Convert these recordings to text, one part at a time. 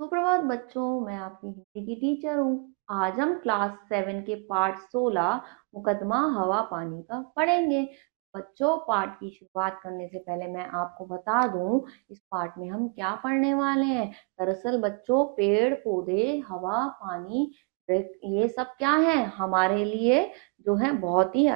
सुप्रभात बच्चों, मैं आपकी हिंदी की टीचर हूँ। आज हम क्लास 7 के पाठ 16 मुकदमा हवा पानी का पढ़ेंगे। बच्चों, पाठ की शुरुआत करने से पहले मैं आपको बता दूं इस पाठ में हम क्या पढ़ने वाले हैं। दरअसल बच्चों, पेड़ पौधे, हवा, पानी, ये सब क्या है हमारे लिए जो है बहुत ही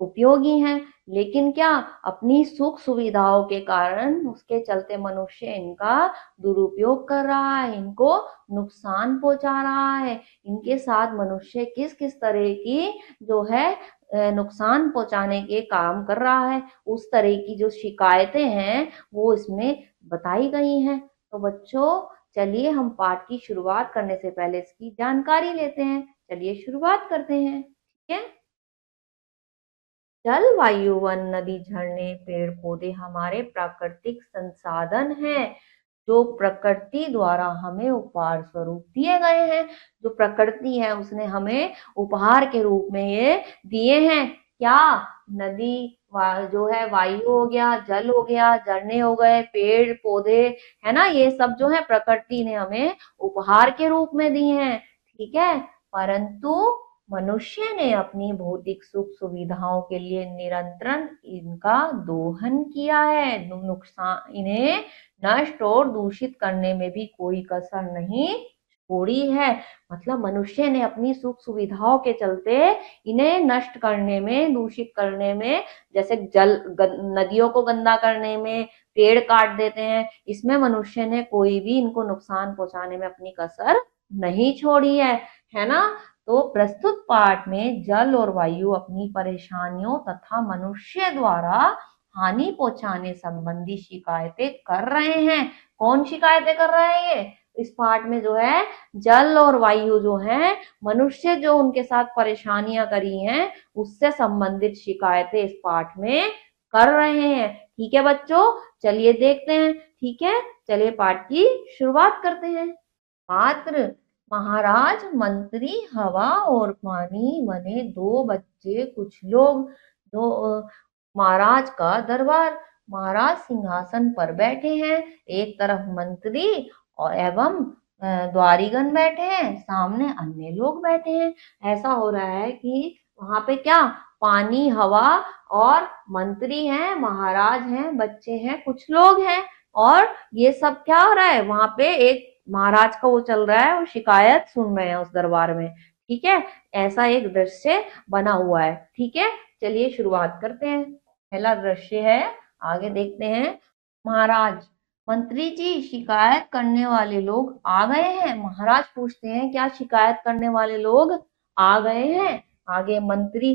उपयोगी हैं। लेकिन क्या अपनी सुख सुविधाओं के कारण उसके चलते मनुष्य इनका दुरुपयोग कर रहा है, इनको नुकसान पहुंचा रहा है। इनके साथ मनुष्य किस किस तरह की जो है नुकसान पहुंचाने के काम कर रहा है, उस तरह की जो शिकायतें हैं वो इसमें बताई गई हैं। तो बच्चों, चलिए हम पाठ की शुरुआत करने से पहले इसकी जानकारी लेते हैं। चलिए शुरुआत करते हैं, ठीक है। जल, वायु, वन, नदी, झरने, पेड़ पौधे हमारे प्राकृतिक संसाधन हैं जो प्रकृति द्वारा हमें उपहार स्वरूप दिए गए हैं। जो प्रकृति है उसने हमें उपहार के रूप में ये दिए हैं। क्या? नदी, जो है वायु हो गया, जल हो गया, झरने हो गए, पेड़ पौधे, है ना, ये सब जो है प्रकृति ने हमें उपहार के रूप में दिए हैं, ठीक है। परंतु मनुष्य ने अपनी भौतिक सुख सुविधाओं के लिए निरंतर इनका दोहन किया है। नुकसान, इन्हें नष्ट और दूषित करने में भी कोई कसर नहीं छोड़ी है। मतलब मनुष्य ने अपनी सुख सुविधाओं के चलते इन्हें नष्ट करने में, दूषित करने में, जैसे नदियों को गंदा करने में, पेड़ काट देते हैं, इसमें मनुष्य ने कोई भी इनको नुकसान पहुंचाने में अपनी कसर नहीं छोड़ी है ना। तो प्रस्तुत पाठ में जल और वायु अपनी परेशानियों तथा मनुष्य द्वारा हानि पहुंचाने संबंधी शिकायतें कर रहे हैं। कौन शिकायतें कर रहे हैं? ये इस पाठ में जो है जल और वायु जो है, मनुष्य जो उनके साथ परेशानियां करी हैं उससे संबंधित शिकायतें इस पाठ में कर रहे हैं, ठीक है बच्चों। चलिए देखते हैं, ठीक है। चलिए पाठ की शुरुआत करते हैं। पात्र, महाराज, मंत्री, हवा और पानी बने दो बच्चे कुछ लोग। दो महाराज का दरबार। महाराज सिंहासन पर बैठे हैं, एक तरफ मंत्री और एवं द्वारीगण बैठे हैं, सामने अन्य लोग बैठे हैं। ऐसा हो रहा है कि वहां पे क्या, पानी, हवा और मंत्री हैं, महाराज हैं, बच्चे हैं, कुछ लोग हैं। और ये सब क्या हो रहा है, वहां पे एक महाराज का वो चल रहा है और शिकायत सुन रहे हैं उस दरबार में, ठीक है। ऐसा एक दृश्य बना हुआ है, ठीक है। चलिए शुरुआत करते हैं। पहला दृश्य है, आगे देखते हैं। महाराज, मंत्री जी, शिकायत करने वाले लोग आ गए हैं। महाराज पूछते हैं क्या शिकायत करने वाले लोग आ गए हैं? आगे मंत्री,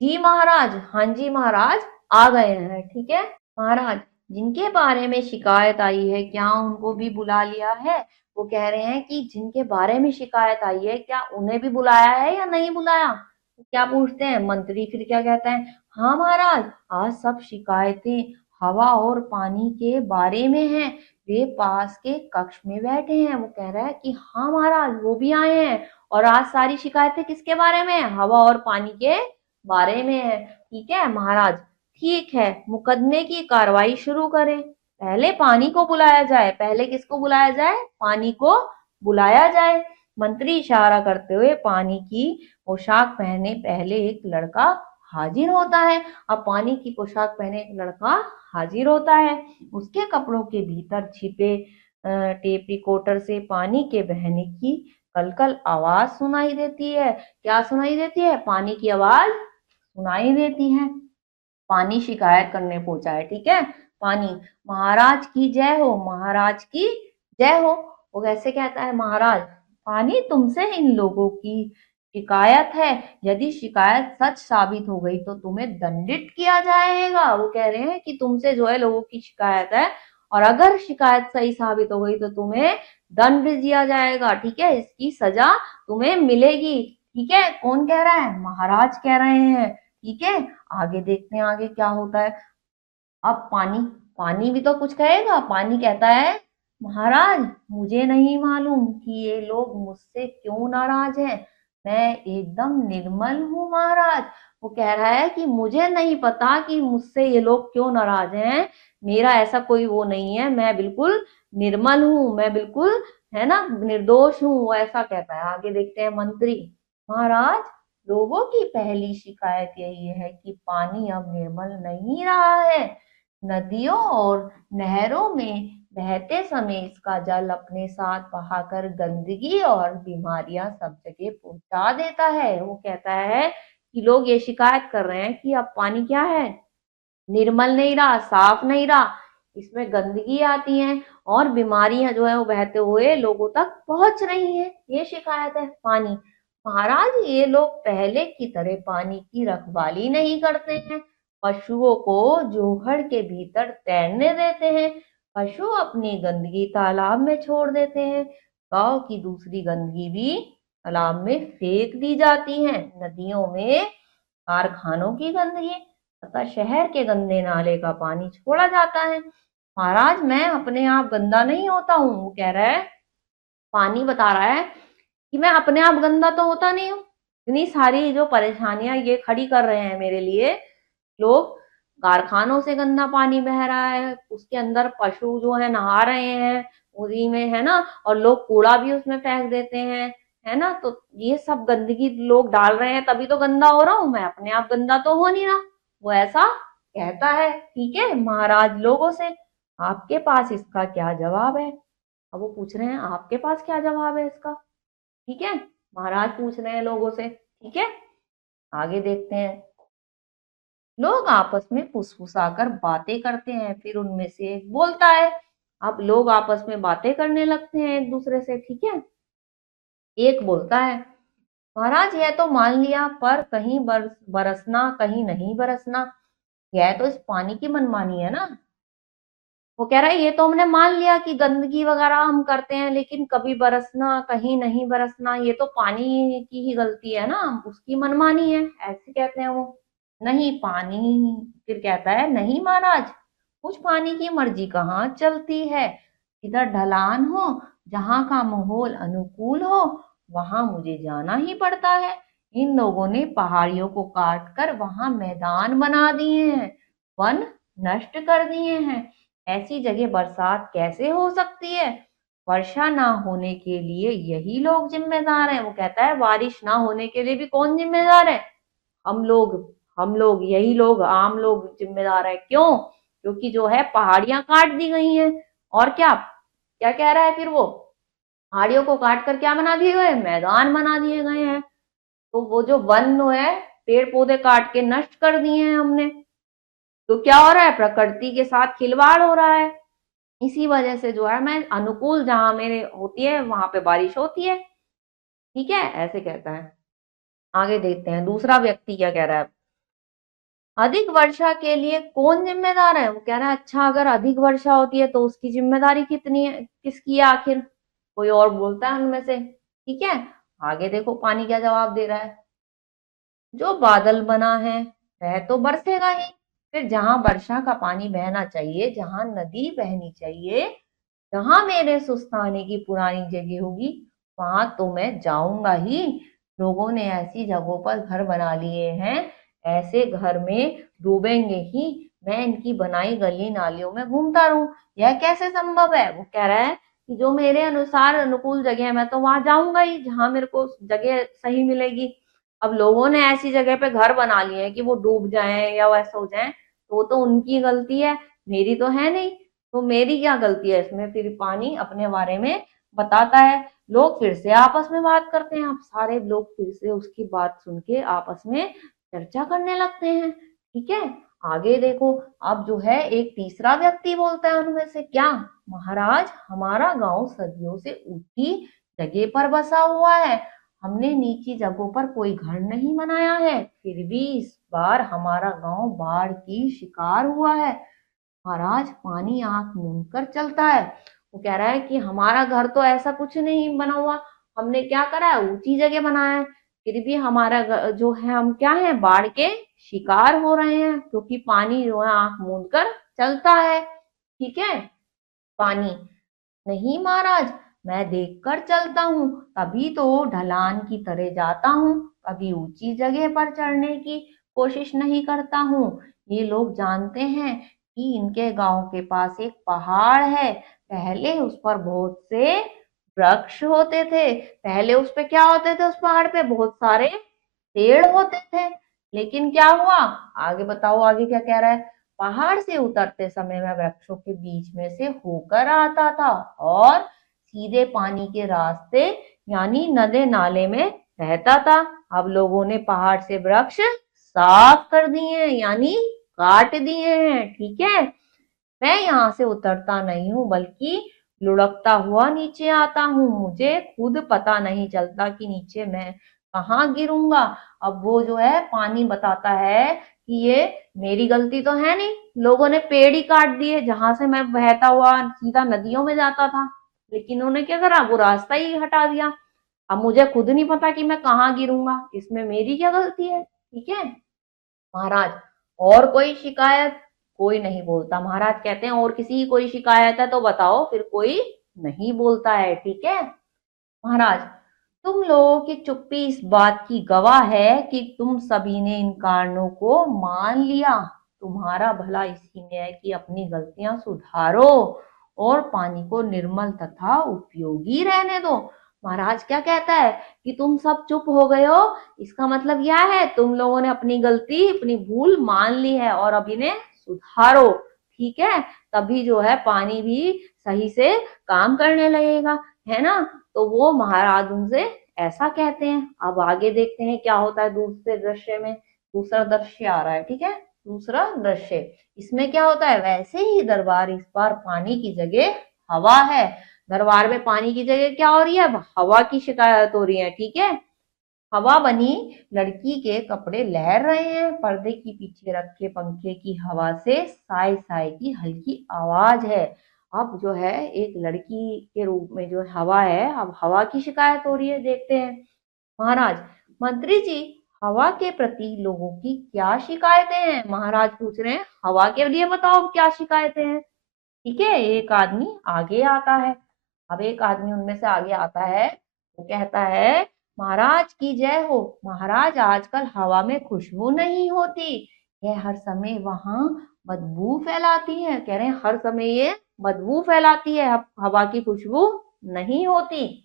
जी महाराज, हाँ जी महाराज, आ गए हैं, ठीक है। महाराज, जिनके बारे में शिकायत आई है क्या उनको भी बुला लिया है? वो कह रहे हैं कि जिनके बारे में शिकायत आई है क्या उन्हें भी बुलाया है या नहीं बुलाया? तो क्या पूछते हैं मंत्री, फिर क्या कहता है, हाँ महाराज, आज सब शिकायतें हवा और पानी के बारे में हैं। वे पास के कक्ष में बैठे हैं। वो कह रहा है कि हाँ महाराज, वो भी आए हैं और आज सारी शिकायतें किसके बारे में है? हवा और पानी के बारे में है, ठीक है। महाराज, ठीक है, मुकदमे की कार्रवाई शुरू करें। पहले पानी को बुलाया जाए। पहले किसको बुलाया जाए? पानी को बुलाया जाए। मंत्री इशारा करते हुए पानी की पोशाक पहने पहले एक लड़का हाजिर होता है। अब पानी की पोशाक पहने एक लड़का हाजिर होता है। उसके कपड़ों के भीतर छिपे टेप रिकॉर्डर से पानी के बहने की कलकल आवाज सुनाई देती है। क्या सुनाई देती है? पानी की आवाज सुनाई देती है। पानी शिकायत करने पहुंचा है, ठीक है। पानी, महाराज की जय हो, महाराज की जय हो। वो कैसे कहता है? महाराज, पानी, तुमसे इन लोगों की शिकायत है। यदि शिकायत सच साबित हो गई तो तुम्हें दंडित किया जाएगा। वो कह रहे हैं कि तुमसे जो है लोगों की शिकायत है, और अगर शिकायत सही साबित हो गई तो तुम्हें दंड दिया जाएगा, ठीक है, इसकी सजा तुम्हें मिलेगी, ठीक है। कौन कह रहा है? महाराज कह रहे हैं, ठीक है। आगे देखते हैं आगे क्या होता है। अब पानी, पानी भी तो कुछ कहेगा। पानी कहता है, महाराज, मुझे नहीं मालूम कि ये लोग मुझसे क्यों नाराज हैं। मैं एकदम निर्मल हूँ महाराज। वो कह रहा है कि मुझे नहीं पता कि मुझसे ये लोग क्यों नाराज हैं। मेरा ऐसा कोई वो नहीं है, मैं बिल्कुल निर्मल हूँ, मैं बिल्कुल, है ना, निर्दोष हूँ, वो ऐसा कहता है। आगे देखते हैं मंत्री। महाराज, लोगों की पहली शिकायत यही है कि पानी अब निर्मल नहीं रहा है। नदियों और नहरों में बहते समय इसका जल अपने साथ बहाकर गंदगी और बीमारियां सब जगह पहुंचा देता है। वो कहता है कि लोग ये शिकायत कर रहे हैं कि अब पानी क्या है, निर्मल नहीं रहा, साफ नहीं रहा, इसमें गंदगी आती है और बीमारियां जो है वो बहते हुए लोगों तक पहुंच रही हैं। ये शिकायत है पानी। महाराज, ये लोग पहले की तरह पानी की रखवाली नहीं करते हैं, पशुओं को जोहड़ के भीतर तैरने देते हैं, पशु अपनी गंदगी तालाब में छोड़ देते हैं, गांव की दूसरी गंदगी भी तालाब में फेंक दी जाती है, नदियों में कारखानों की गंदगी तथा शहर के गंदे नाले का पानी छोड़ा जाता है। महाराज, मैं अपने आप गंदा नहीं होता हूँ, वो कह रहा है, पानी बता रहा है कि मैं अपने आप गंदा तो होता नहीं हूँ। इतनी सारी जो परेशानियां ये खड़ी कर रहे हैं मेरे लिए लोग, कारखानों से गंदा पानी बह रहा है, उसके अंदर पशु जो है नहा रहे हैं उसी में, है ना, और लोग कूड़ा भी उसमें फेंक देते हैं, है ना, तो ये सब गंदगी लोग डाल रहे हैं, तभी तो गंदा हो रहा हूं मैं, अपने आप गंदा तो हो नहीं रहा। वो ऐसा कहता है। ठीक है महाराज, लोगों से आपके पास इसका क्या जवाब है? अब वो पूछ रहे हैं आपके पास क्या जवाब है इसका। ठीक है, महाराज पूछ रहे हैं लोगों से। ठीक है, आगे देखते हैं। लोग आपस में फुसफुसाकर बातें करते हैं, फिर उनमें से एक बोलता है। अब लोग आपस में बातें करने लगते हैं एक दूसरे से। ठीक है, एक बोलता है, महाराज यह तो मान लिया, पर कहीं बरसना कहीं नहीं बरसना, यह तो इस पानी की मनमानी है ना। वो कह रहा है ये तो हमने मान लिया कि गंदगी वगैरह हम करते हैं, लेकिन कभी बरसना कहीं नहीं बरसना ये तो पानी की ही गलती है ना, उसकी मनमानी है, ऐसे कहते हैं वो। नहीं पानी, फिर कहता है, नहीं महाराज, कुछ पानी की मर्जी कहाँ चलती है। इधर ढलान हो, जहाँ का माहौल अनुकूल हो, वहां मुझे जाना ही पड़ता है। इन लोगों ने पहाड़ियों को काट कर वहां मैदान बना दिए हैं, वन नष्ट कर दिए हैं, ऐसी जगह बरसात कैसे हो सकती है? वर्षा ना होने के लिए यही लोग जिम्मेदार हैं। वो कहता है बारिश ना होने के लिए भी कौन जिम्मेदार है? हम लोग, हम लोग, यही लोग, आम लोग जिम्मेदार है। क्यों? क्योंकि जो है पहाड़ियां काट दी गई हैं। और क्या क्या कह रहा है फिर वो, पहाड़ियों को काट कर क्या बना दिए गए, मैदान बना दिए गए हैं। तो वो जो वन है, पेड़ पौधे काट के नष्ट कर दिए हैं हमने, तो क्या हो रहा है, प्रकृति के साथ खिलवाड़ हो रहा है। इसी वजह से जो है मैं अनुकूल जहां मेरे होती है वहां पे बारिश होती है। ठीक है, ऐसे कहता है। आगे देखते हैं दूसरा व्यक्ति क्या कह रहा है। अधिक वर्षा के लिए कौन जिम्मेदार है? वो कह रहा है अच्छा, अगर अधिक वर्षा होती है तो उसकी जिम्मेदारी कितनी है, किसकी है आखिर? कोई और बोलता है उनमें से। ठीक है, आगे देखो पानी क्या जवाब दे रहा है। जो बादल बना है वह तो बरसेगा ही, फिर जहां वर्षा का पानी बहना चाहिए, जहां नदी बहनी चाहिए, जहां मेरे सुस्ताने की पुरानी जगह होगी, वहां तो मैं जाऊंगा ही। लोगों ने ऐसी जगहों पर घर बना लिए हैं, ऐसे घर में डूबेंगे ही, मैं इनकी बनाई गली नालियों में घूमता रहूं, यह कैसे संभव है? वो कह रहा है कि जो मेरे अनुसार अनुकूल जगह है मैं तो वहां जाऊंगा ही, जहां मेरे को जगह सही मिलेगी। अब लोगों ने ऐसी जगह पे घर बना लिए हैं कि वो डूब जाएं या वैसा हो जाए, तो वो तो उनकी गलती है, मेरी तो है नहीं। तो मेरी क्या गलती है इसमें? फिर पानी अपने बारे में बताता है। लोग फिर से आपस में बात करते हैं, अब सारे लोग फिर से उसकी बात सुन के आपस में चर्चा करने लगते हैं। ठीक है, आगे देखो। अब जो है एक तीसरा व्यक्ति बोलता है उनमें से, क्या? महाराज, हमारा गांव सदियों से ऊंची जगह पर बसा हुआ है, हमने नीची जगहों पर कोई घर नहीं बनाया है, फिर भी इस बार हमारा गांव बाढ़ की शिकार हुआ है। महाराज, पानी आंख मूंद कर चलता है। वो कह रहा है कि हमारा घर तो ऐसा कुछ नहीं बना हुआ, हमने क्या करा है, ऊंची जगह बनाया है, फिर भी हमारा जो है, हम क्या है, बाढ़ के शिकार हो रहे हैं, क्योंकि पानी जो है आंख मूंद कर चलता है। ठीक है, पानी, नहीं महाराज, मैं देखकर चलता हूँ, तभी तो ढलान की तरह जाता हूँ, कभी ऊंची जगह पर चढ़ने की कोशिश नहीं करता हूँ। ये लोग जानते हैं कि इनके गांव के पास एक पहाड़ है। पहले उस पर बहुत से वृक्ष होते थे। पहले उस पे क्या होते थे? उस पहाड़ पे बहुत सारे पेड़ होते थे। लेकिन क्या हुआ? आगे बताओ, आगे क्या कह रहा है? पहाड़ से उतरते समय मैं वृक्षों के बीच में से होकर आता था और सीधे पानी के रास्ते यानी नदे नाले में रहता था। अब लोगों ने पहाड़ से वृक्ष साफ कर दिए हैं यानी काट दिए हैं। ठीक है, मैं यहाँ से उतरता नहीं हूँ बल्कि लुढ़कता हुआ नीचे आता हूँ। मुझे खुद पता नहीं चलता कि नीचे मैं कहाँ गिरूंगा। अब वो जो है पानी बताता है कि ये मेरी गलती तो है नहीं, लोगों ने पेड़ ही काट दिए जहां से मैं बहता हुआ सीधा नदियों में जाता था। लेकिन उन्होंने क्या करा? वो रास्ता ही हटा दिया। अब मुझे खुद नहीं पता कि मैं कहाँ गिरूंगा, इसमें मेरी क्या गलती है? ठीक है महाराज, और कोई शिकायत? कोई नहीं बोलता। महाराज कहते हैं और किसी की कोई शिकायत है तो बताओ। फिर कोई नहीं बोलता है। ठीक है महाराज, तुम लोगों की चुप्पी इस बात की गवाह है कि तुम सभी ने इन कारणों को मान लिया। तुम्हारा भला इसी में है कि अपनी गलतियां सुधारो और पानी को निर्मल तथा उपयोगी रहने दो। महाराज क्या कहता है कि तुम सब चुप हो गए हो, इसका मतलब यह है तुम लोगों ने अपनी गलती, अपनी भूल मान ली है और अब इन्हें सुधारो। ठीक है, तभी जो है पानी भी सही से काम करने लगेगा, है ना? तो वो महाराज उनसे ऐसा कहते हैं। अब आगे देखते हैं क्या होता है दूसरे दृश्य में। दूसरा दृश्य आ रहा है। ठीक है, दूसरा दृश्य, इसमें क्या होता है? वैसे ही दरबार इस बार पानी की जगह हवा है। दरबार में पानी की जगह क्या हो रही है? अब हवा की शिकायत हो रही है। ठीक है, हवा बनी लड़की के कपड़े लहर रहे हैं। पर्दे के पीछे रखे पंखे की हवा से साय साय की हल्की आवाज है। अब जो है एक लड़की के रूप में जो हवा है, अब हवा की शिकायत हो रही है। देखते हैं महाराज, मंत्री जी, हवा के प्रति लोगों की क्या शिकायतें हैं? महाराज पूछ रहे हैं हवा के लिए बताओ क्या शिकायतें हैं। ठीक है, एक आदमी आगे आता है। अब एक आदमी उनमें से आगे आता है, वो कहता है महाराज की जय हो। महाराज, आजकल हवा में खुशबू नहीं होती, यह हर समय वहां बदबू फैलाती है। कह रहे हैं हर समय ये बदबू फैलाती है, अब हवा की खुशबू नहीं होती।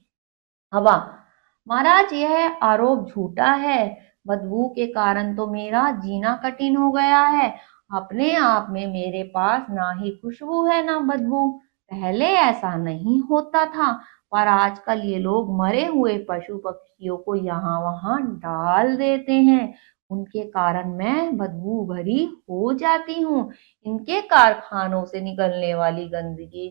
हवा, महाराज यह आरोप झूठा है, बदबू के कारण तो मेरा जीना कठिन हो गया है। अपने आप में मेरे पास ना ही खुशबू है ना बदबू। पहले ऐसा नहीं होता था, पर आजकल ये लोग मरे हुए पशु पक्षियों को यहाँ वहां डाल देते हैं। उनके कारण मैं बदबू भरी हो जाती हूँ। इनके कारखानों से निकलने वाली गंदगी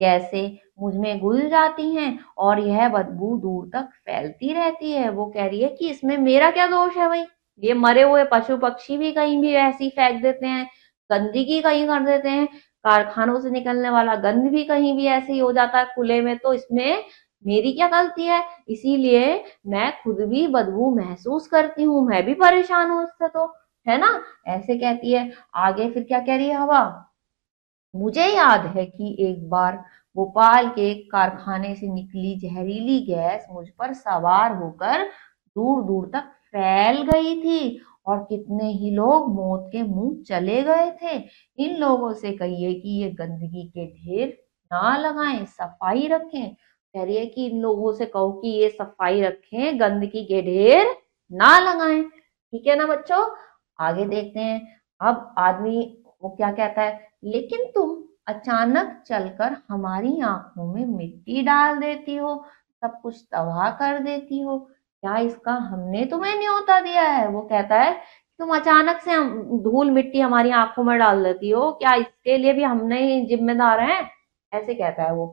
कैसे मुझ में घुल जाती हैं और यह बदबू दूर तक फैलती रहती है। वो कह रही है कि इसमें मेरा क्या दोष है भाई? ये मरे हुए पशु पक्षी भी कहीं भी ऐसी फेंक देते हैं, गंदगी कहीं कर देते हैं, कारखानों से निकलने वाला गंद भी कहीं भी ऐसे ही हो जाता है खुले में, तो इसमें मेरी क्या गलती है? इसीलिए मैं खुद भी बदबू महसूस करती हूँ, मैं भी परेशान हूँ इससे, तो है ना? ऐसे कहती है। आगे फिर क्या कह रही है हवा? मुझे याद है कि एक बार भोपाल के एक कारखाने से निकली जहरीली गैस मुझ पर सवार होकर दूर दूर तक फैल गई थी और कितने ही लोग मौत के मुंह चले गए थे। इन लोगों से कहिए कि ये गंदगी के ढेर ना लगाएं, सफाई रखें। कह रही है कि इन लोगों से कहो कि ये सफाई रखें, गंदगी के ढेर ना लगाएं। ठीक है ना बच्चों? आगे देखते हैं। अब आदमी वो क्या कहता है? लेकिन तुम अचानक चलकर हमारी आंखों में मिट्टी डाल देती हो, सब कुछ तबाह कर देती हो, क्या इसका हमने तुम्हें न्योता दिया है? वो कहता है तुम अचानक से धूल मिट्टी हमारी आंखों में डाल देती हो, क्या इसके लिए भी हमने ही जिम्मेदार हैं? ऐसे कहता है वो।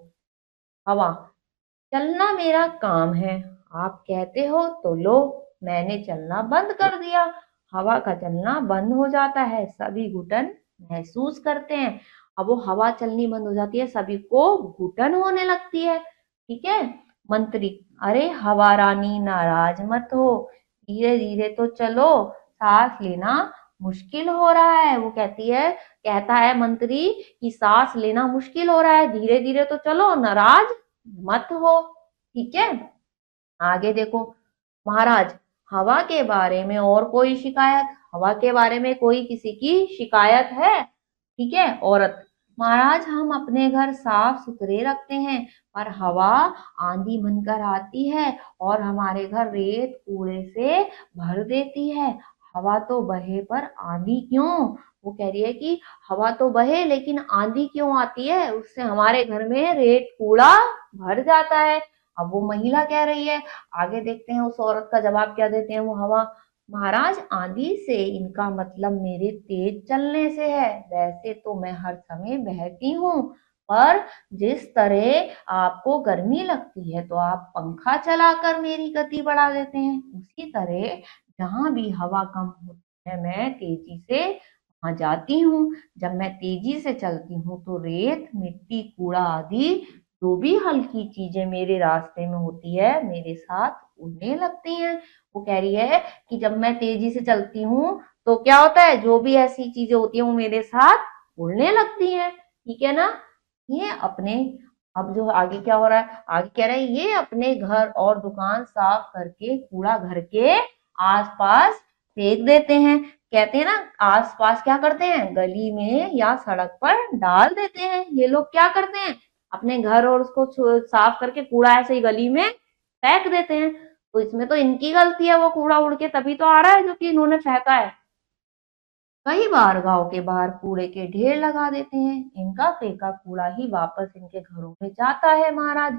हवा, चलना मेरा काम है, आप कहते हो तो लो, मैंने चलना बंद कर दिया। हवा का चलना बंद हो जाता है, सभी घुटन महसूस करते हैं। अब वो हवा चलनी बंद हो जाती है, सभी को घुटन होने लगती है। ठीक है मंत्री, अरे हवा रानी नाराज मत हो, धीरे धीरे तो चलो, सांस लेना मुश्किल हो रहा है। वो कहती है, कहता है मंत्री कि सांस लेना मुश्किल हो रहा है, धीरे धीरे तो चलो, नाराज मत हो। ठीक है, आगे देखो महाराज, हवा के बारे में और कोई शिकायत? हवा के बारे में कोई किसी की शिकायत है? ठीक है। औरत, महाराज हम अपने घर साफ सुथरे रखते हैं, पर हवा आंधी बनकर आती है और हमारे घर रेत कूड़े से भर देती है। हवा तो बहे पर आंधी क्यों? वो कह रही है कि हवा तो बहे लेकिन आंधी क्यों आती है? उससे हमारे घर में रेत कूड़ा भर जाता है। अब वो महिला कह रही है, आगे देखते हैं उस औरत का जवाब क्या देते हैं वो हवा। महाराज, आंधी से इनका मतलब मेरे तेज चलने से है। वैसे तो मैं हर समय बहती हूँ, पर जिस तरह आपको गर्मी लगती है तो आप पंखा चलाकर मेरी गति बढ़ा देते हैं, उसी तरह जहां भी हवा कम होती है मैं तेजी से वहां जाती हूँ। जब मैं तेजी से चलती हूँ तो रेत, मिट्टी, कूड़ा आदि जो भी हल्की चीजें मेरे रास्ते में होती है मेरे साथ उड़ने लगती हैं। वो कह रही है कि जब मैं तेजी से चलती हूँ तो क्या होता है, जो भी ऐसी चीजें होती है वो मेरे साथ उड़ने लगती हैं। ठीक है ना। ये अपने, अब जो आगे क्या हो रहा है, आगे कह रहा है ये अपने घर और दुकान साफ करके कूड़ा घर के आसपास फेंक देते हैं। कहते हैं ना, आसपास क्या करते हैं, गली में या सड़क पर डाल देते हैं। ये लोग क्या करते हैं, अपने घर और उसको साफ करके कूड़ा ऐसे ही गली में फेंक देते हैं। तो इसमें तो इनकी गलती है, वो कूड़ा उड़ के तभी तो आ रहा है जो कि इन्होंने फेंका है। कई बार गांव के बाहर कूड़े के ढेर लगा देते हैं, इनका फेंका कूड़ा ही वापस इनके घरों में जाता है। महाराज,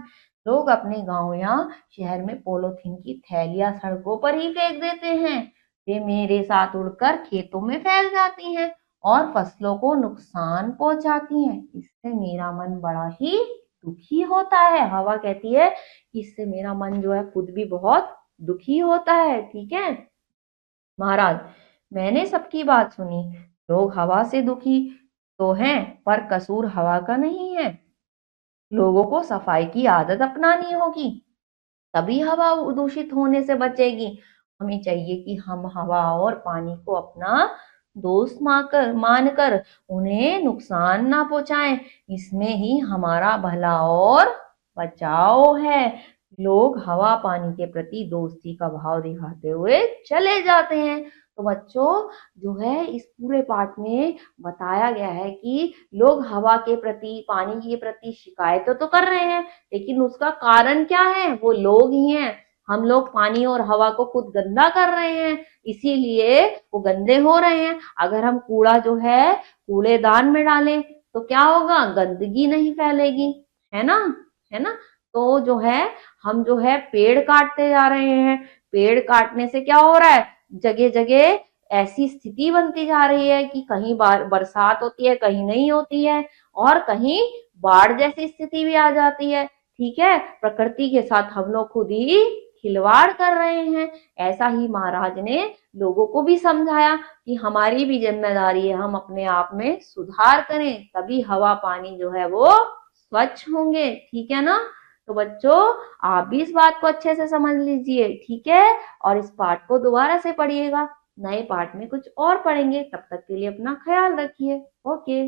लोग अपने गांव या शहर में पॉलीथीन की थैलियां सड़कों पर ही फेंक देते हैं। वे मेरे साथ उड़कर खेतों में फैल जाती हैं और फसलों को नुकसान पहुंचाती हैं। इससे मेरा मन बड़ा ही दुखी होता है। हवा कहती है कि इससे मेरा मन जो है खुद भी बहुत दुखी होता है। ठीक है। महाराज, मैंने सबकी बात सुनी। लोग हवा से दुखी तो हैं, पर कसूर हवा का नहीं है। लोगों को सफाई की आदत अपनानी होगी, तभी हवा दूषित होने से बचेगी। हमें चाहिए कि हम हवा और पानी को अपना दोस्त मानकर उन्हें नुकसान ना पहुंचाएं। इसमें ही हमारा भला और बचाव है। लोग हवा पानी के प्रति दोस्ती का भाव दिखाते हुए चले जाते हैं। तो बच्चों, जो है इस पूरे पाठ में बताया गया है कि लोग हवा के प्रति, पानी के प्रति शिकायतें तो कर रहे हैं, लेकिन उसका कारण क्या है, वो लोग ही हैं। हम लोग पानी और हवा को खुद गंदा कर रहे हैं, इसीलिए वो गंदे हो रहे हैं। अगर हम कूड़ा जो है कूड़ेदान में डालें तो क्या होगा, गंदगी नहीं फैलेगी, है ना। है ना। तो जो है हम जो है पेड़ काटते जा रहे हैं। पेड़ काटने से क्या हो रहा है, जगह जगह ऐसी स्थिति बनती जा रही है कि कहीं बरसात होती है, कहीं नहीं होती है, और कहीं बाढ़ जैसी स्थिति भी आ जाती है। ठीक है। प्रकृति के साथ हम लोग खुद ही खिलवाड़ कर रहे हैं। ऐसा ही महाराज ने लोगों को भी समझाया कि हमारी भी जिम्मेदारी है, हम अपने आप में सुधार करें, तभी हवा पानी जो है वो स्वच्छ होंगे। ठीक है ना। तो बच्चों, आप भी इस बात को अच्छे से समझ लीजिए। ठीक है। और इस पाठ को दोबारा से पढ़िएगा। नए पाठ में कुछ और पढ़ेंगे, तब तक के लिए अपना ख्याल रखिए। ओके।